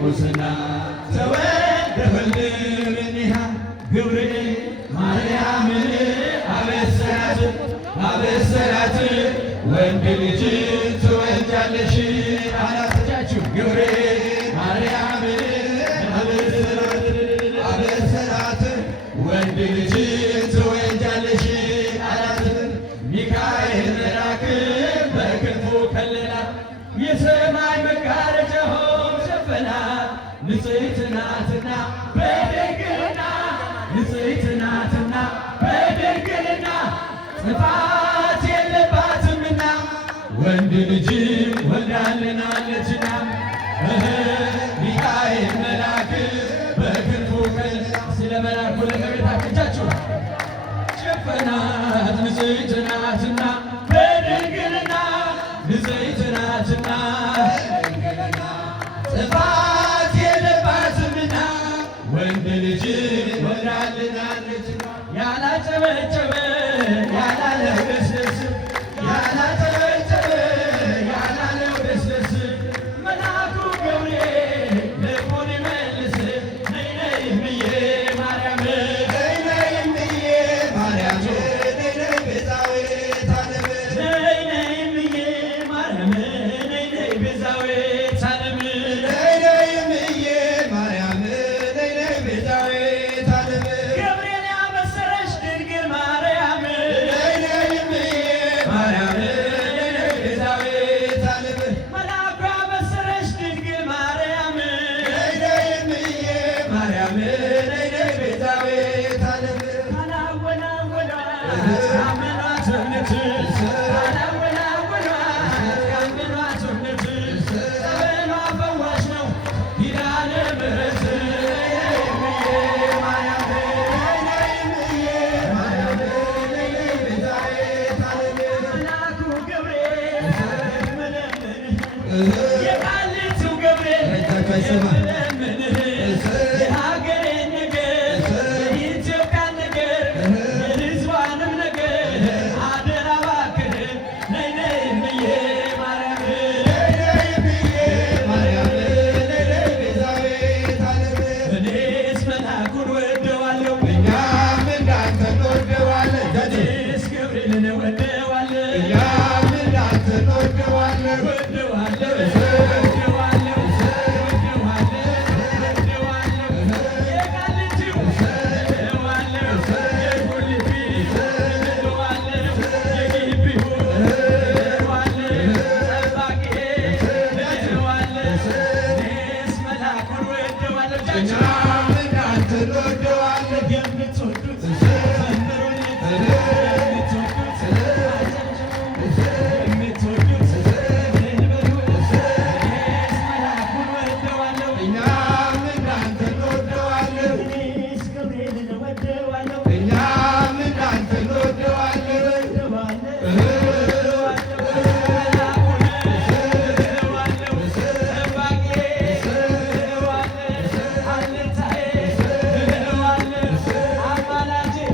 ሙስና ተወልደወልድኒሃ ገብርኤል ማርያምን አበሰራት አበሰራት ወንድ ልጅ ትወልጃለሽ አላተቻችሁ ገብርኤል ማርያምን አበሰራት ወንድ ልጅ ትወልጃለሽ አላት። ሚካኤል መልአክ በክንፉ ከለላት የሰማይ መጋረጃውን ሸፈናት። ንጽሕት ናትና በድንግልና ንጽሕት ናትና በድንግልና ጥፋት የለባትምና ወንድ ልጅ ወልዳልናለችና ሚካኤል መልአክ በክንፉ ከለላት። ስለ መልአኩ ለእመቤታችን እጃችሁ ሸፈናት። ንጽሕት ናትና በድንግልና ንጽሕት ናትና ጥፋት የለባትምና ወንድ ልጅ ወልዳልናለችና ያላጨበጨበ ያላለው ደስደስ ያላጨበጨበ ያላለው ደስደስ መልአኩ ገብርኤል ልቡን ይመልስ ነይ ነይ እምዬ ማርያም ነይ ነይ እምዬ ማርያም ነይ ነይ ቤዛዊተ ዓለም ነይ ነይ እምዬ ማርያም ነይ ነይ ቤዛዊተ ዓለም ነይ ነይ እምዬ ማርያም ነይ ነይ ቤዛዊተ ዓለም ገብርኤል ያበሰረሽ ድንግል ማርያም ነይ ነይ እምዬ ማርያም ነይ ነይ ቤዛዊተ ዓለም መልአኩ ያበሰረሽ ድንግል ማርያም ነይ ነይ እምዬ ማርያም ነይ ነይ ቤዛዊተ ዓለም ካመኗት እምነት ካመኗት እምነት ጸበሏ ፈዋሽ ነው ኪዳነ ምሕረት ነይ ነይ እምዬ ማርያም ነይ ነይ እምዬ ማርያም ነይ ነይ ቤዛዊተ ዓለም መልአኩ ገብርኤል መለመንህ የቃሊቱ ገብርኤል መለመንህ የሀገሬን ነገር የኢትዮጵያን ነገር የሕዝቧንም ነገር አደራ እባክህ ነይ ነይ እምዬ ማርያም ነይ ነይ እምዬ ማርያም ነይ ነይ ቤዛዊተ ዓለም እኔስ መልአኩን ወደዋለሁ እኛም እንዳንተ እንወደዋለን እኔስ ገብርኤልን ወደዋለሁ እኛም እንዳንተ እንወደዋለን ወደዋለሁ ወደዋለሁ የቃሊቲው ወደዋለሁ የጉልፊ ወደዋለሁ የግቢው ወደዋለሁ ጠባቂዬ ወደዋለሁ እኔስ መልአኩን ወደዋለሁ